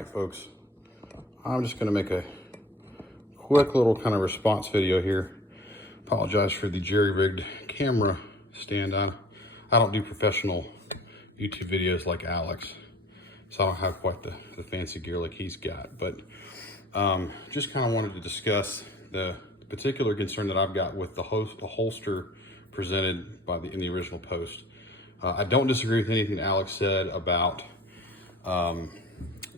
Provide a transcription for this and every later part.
right, folks, I'm just gonna make a quick little kind of response video here. Apologize for the jerry-rigged camera stand on. I don't do professional YouTube videos like Alex, so I don't have quite the fancy gear like he's got, but just kind of wanted to discuss the particular concern that I've got with the holster presented in the original post. I don't disagree with anything Alex said about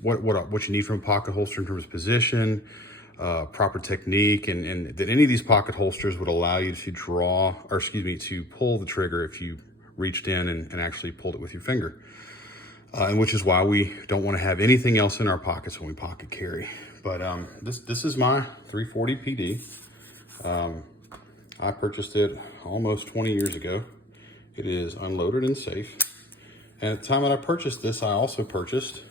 what you need from a pocket holster in terms of position, proper technique, and that any of these pocket holsters would allow you to to pull the trigger if you reached in and actually pulled it with your finger. And which is why we don't want to have anything else in our pockets when we pocket carry. But this is my 340 PD. I purchased it almost 20 years ago. It is unloaded and safe. And at the time that I purchased this, I also purchased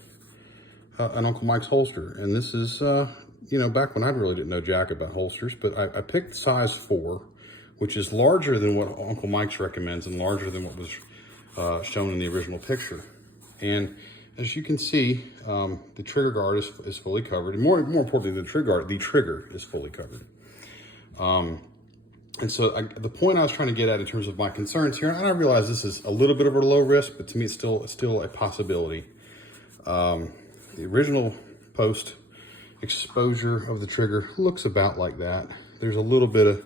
an Uncle Mike's holster. And this is, back when I really didn't know jack about holsters, but I picked size 4, which is larger than what Uncle Mike's recommends and larger than what was shown in the original picture. And as you can see, the trigger guard is fully covered. And more importantly, the trigger is fully covered. And so the point I was trying to get at in terms of my concerns here, and I realize this is a little bit of a low risk, but to me it's still a possibility. The original post exposure of the trigger looks about like that. There's a little bit of,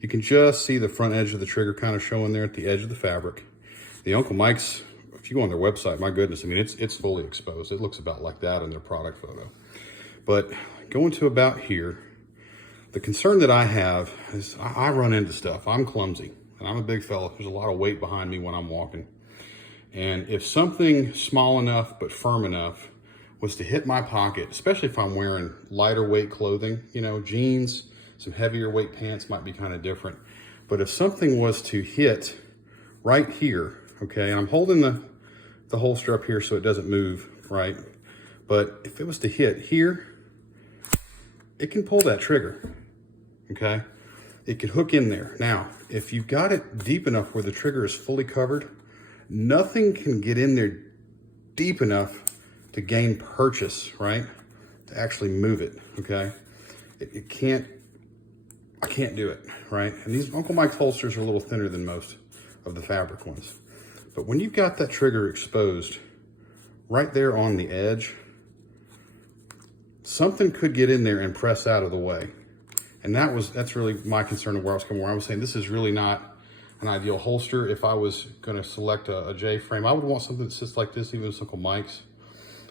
you can just see the front edge of the trigger kind of showing there at the edge of the fabric. The Uncle Mike's, if you go on their website, my goodness, I mean, it's fully exposed. It looks about like that in their product photo. But going to about here, the concern that I have is I run into stuff. I'm clumsy, and I'm a big fella. There's a lot of weight behind me when I'm walking. And if something small enough but firm enough was to hit my pocket, especially if I'm wearing lighter weight clothing, jeans, some heavier weight pants might be kind of different. But if something was to hit right here, okay, and I'm holding the holster up here so it doesn't move, right? But if it was to hit here, it can pull that trigger. Okay, it could hook in there. Now, if you've got it deep enough where the trigger is fully covered, nothing can get in there deep enough to gain purchase, right? To actually move it, okay? I can't do it, right? And these Uncle Mike's holsters are a little thinner than most of the fabric ones. But when you've got that trigger exposed right there on the edge, something could get in there and press out of the way. And that's really my concern of where I was coming, where I was saying this is really not an ideal holster. If I was going to select a J frame, I would want something that sits like this, even with Uncle Mike's.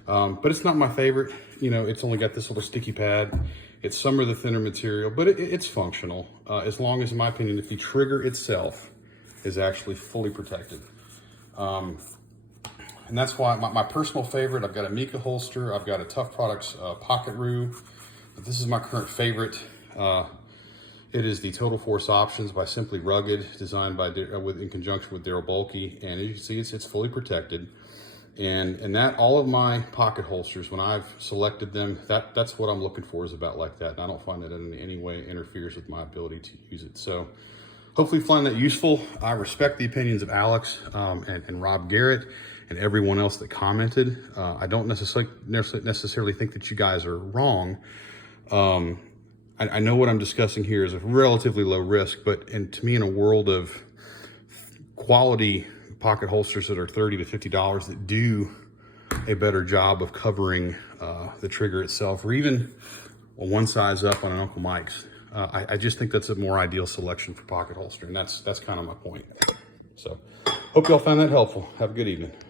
But it's not my favorite. It's only got this little sticky pad. It's some of the thinner material, but it's functional. As long as, in my opinion, if the trigger itself is actually fully protected. And that's why my personal favorite, I've got a Mika holster. I've got a Tough Products Pocket-Roo. But this is my current favorite. It is the Total Force Options by Simply Rugged, designed in conjunction with Daryl Bulkey. And as you can see, it's fully protected. And that all of my pocket holsters, when I've selected them, that's what I'm looking for, is about like that. And I don't find that in any way interferes with my ability to use it. So hopefully you find that useful. I respect the opinions of Alex and Rob Garrett and everyone else that commented. I don't necessarily think that you guys are wrong. I know what I'm discussing here is a relatively low risk, but to me, in a world of quality pocket holsters that are $30 to $50 that do a better job of covering the trigger itself, or even one size up on an Uncle Mike's, I just think that's a more ideal selection for pocket holster, and that's kind of my point. So hope y'all found that helpful. Have a good evening.